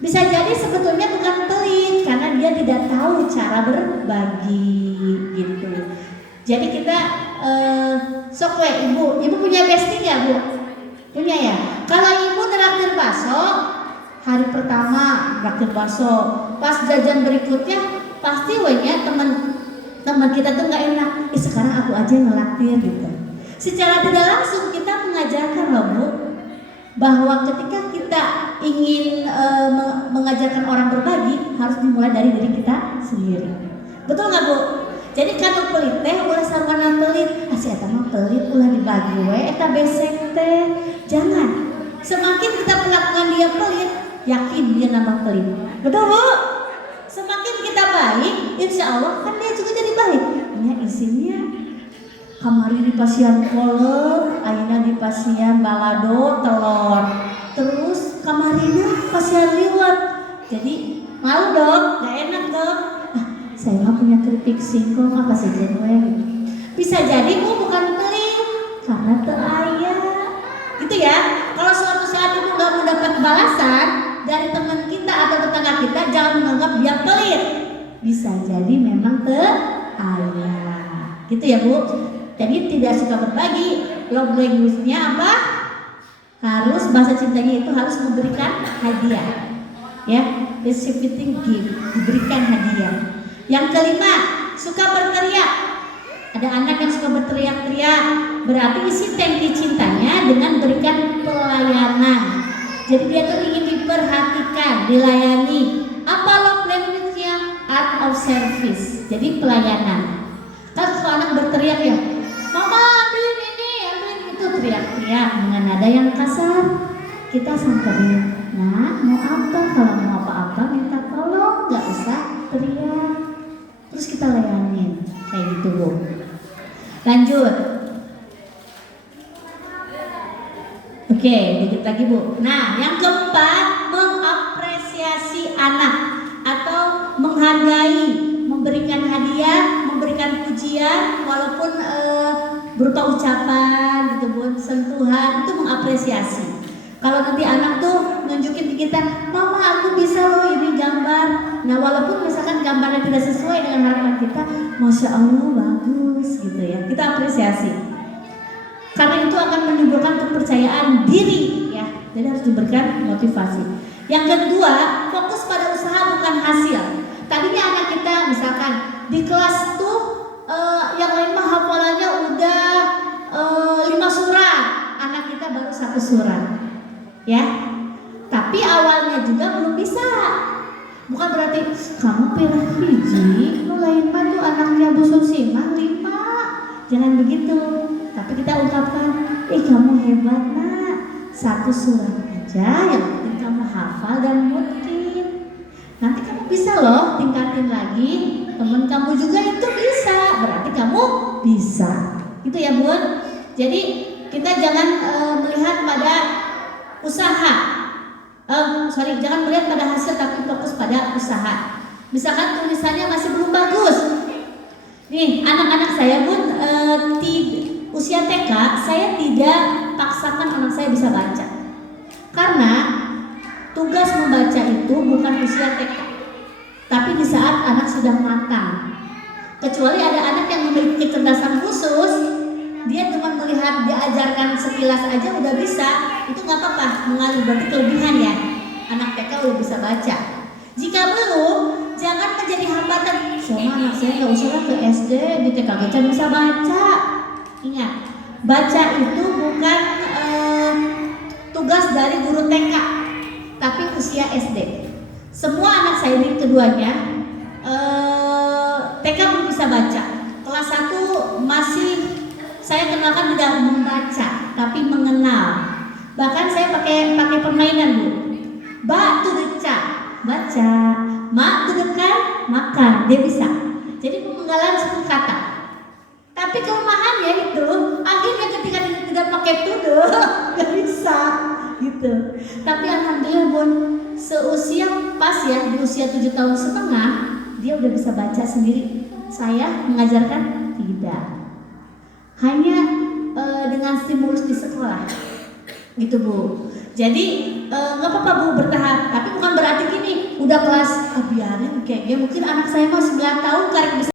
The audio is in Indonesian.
Bisa jadi sebetulnya bukan pelit karena dia tidak tahu cara berbagi gitu. Jadi kita sok we ibu punya bestie nggak bu? Punya ya. Kalau ibu traktir bakso hari pertama traktir bakso, pas jajan berikutnya pasti we-nya teman kita tuh nggak enak. Sekarang aku aja ngelaktir gitu. Secara tidak langsung kita mengajarkan loh bu, bahwa ketika kita ingin mengajarkan orang berbagi harus dimulai dari diri kita sendiri. Betul nggak bu? Jadi kalau pelit teh ulah sarwana pelit, si eta mah pelit ulah dibagi we eta besek teh. Jangan. Semakin kita melakukan dia pelit, yakin dia nambah pelit. Betul bu? Semakin kita baik, insya Allah kan dia juga jadi baik. Ini isinya kamari di pasien kolak, ayeuna di pasien balado telur. Terus kamarina pasien liwat. Jadi malu dong, gak enak dong. Saya mah punya keripik singkong apa sih gue. Bisa jadi bukan pelit karena teu aya. Gitu ya. Kalau suatu saat ibu gak mau dapat balasan dari teman kita atau tetangga kita, jangan menganggap dia pelit. Bisa jadi memang teu aya. Gitu ya bu. Jadi tidak suka berbagi. Love language-nya apa? Harus bahasa cintanya itu harus memberikan hadiah. Ya, receiving gift, diberikan hadiah. Yang kelima, suka berteriak. Ada anak yang suka berteriak-teriak, berarti isi tangki cintanya dengan berikan pelayanan. Jadi dia tuh ingin diperhatikan, dilayani. Apa love language-nya? Art of service. Jadi pelayanan. Kan kalau anak berteriak ya, mama ambilin ini, ambilin itu, teriak-teriak dengan nada yang kasar. Kita samperin, nah mau apa? Kalau mau apa-apa minta tolong, gak usah teriak. Terus kita layanin kayak gitu bu. Lanjut. Oke, dikit lagi bu. Nah, yang keempat, mengapresiasi anak atau menghargai, memberikan hadiah, memberikan pujian, walaupun berupa ucapan gitu bu, sentuhan, itu mengapresiasi. Kalau nanti anak tuh nunjukin ke kita, mama aku bisa loh ini gambar. Nah walaupun misalkan gambarnya tidak sesuai dengan harapan kita, masya Allah bagus gitu ya. Kita apresiasi. Karena itu akan menimbulkan kepercayaan diri ya. Jadi harus diberikan motivasi. Yang kedua, fokus pada usaha bukan hasil. Tadinya anak kita misalkan di kelas tuh yang lain mah hafalannya udah 5 surat, anak kita baru 1 surat. Ya, tapi awalnya juga belum bisa. Bukan berarti kamu pilih hiji, lu lain mah tuh anaknya Bu Susi mah 5. Jangan begitu. Tapi kita ungkapkan, kamu hebat nak, 1 surat aja, yang penting kamu hafal dan mungkin. Nanti kamu bisa loh tingkatin lagi. Temen kamu juga itu bisa, berarti kamu bisa. Gitu ya Bun. Jadi kita jangan melihat pada usaha, jangan melihat pada hasil tapi fokus pada usaha. Misalkan tulisannya masih belum bagus. Nih anak-anak saya pun usia TK, saya tidak paksakan anak saya bisa baca. Karena tugas membaca itu bukan usia TK, tapi di saat anak sudah matang. Kecuali ada anak yang memiliki kecerdasan khusus, dia cuma melihat diajarkan sekilas aja udah bisa, itu nggak apa-apa, mengalir, berarti kelebihan ya. Anak TK udah bisa baca. Jika belum, jangan menjadi hambatan. Sama anak saya nggak usah ke SD, di TK aja bisa baca. Ingat, baca itu bukan tugas dari guru TK, tapi usia SD. Semua anak saya ini keduanya TK belum bisa baca. Kelas 1 masih saya kenalkan tidak membaca, tapi mengenal. Bahkan saya pakai permainan bu. Ba tu deca, baca. Ma tu dekan, makan. Dia bisa. Jadi pemenggalan 10 kata. Tapi kelemahannya itu, akhirnya ketika dia tidak pakai tuduh, nggak bisa, gitu. Tapi alhamdulillah bun, seusia pas ya, di usia 7,5 tahun, dia udah bisa baca sendiri. Saya mengajarkan tidak. Hanya dengan stimulus di sekolah, gitu bu. Jadi nggak apa-apa bu bertahap, tapi bukan berarti udah kelas biarin kayak mungkin anak saya mah 9 tahun karek bisa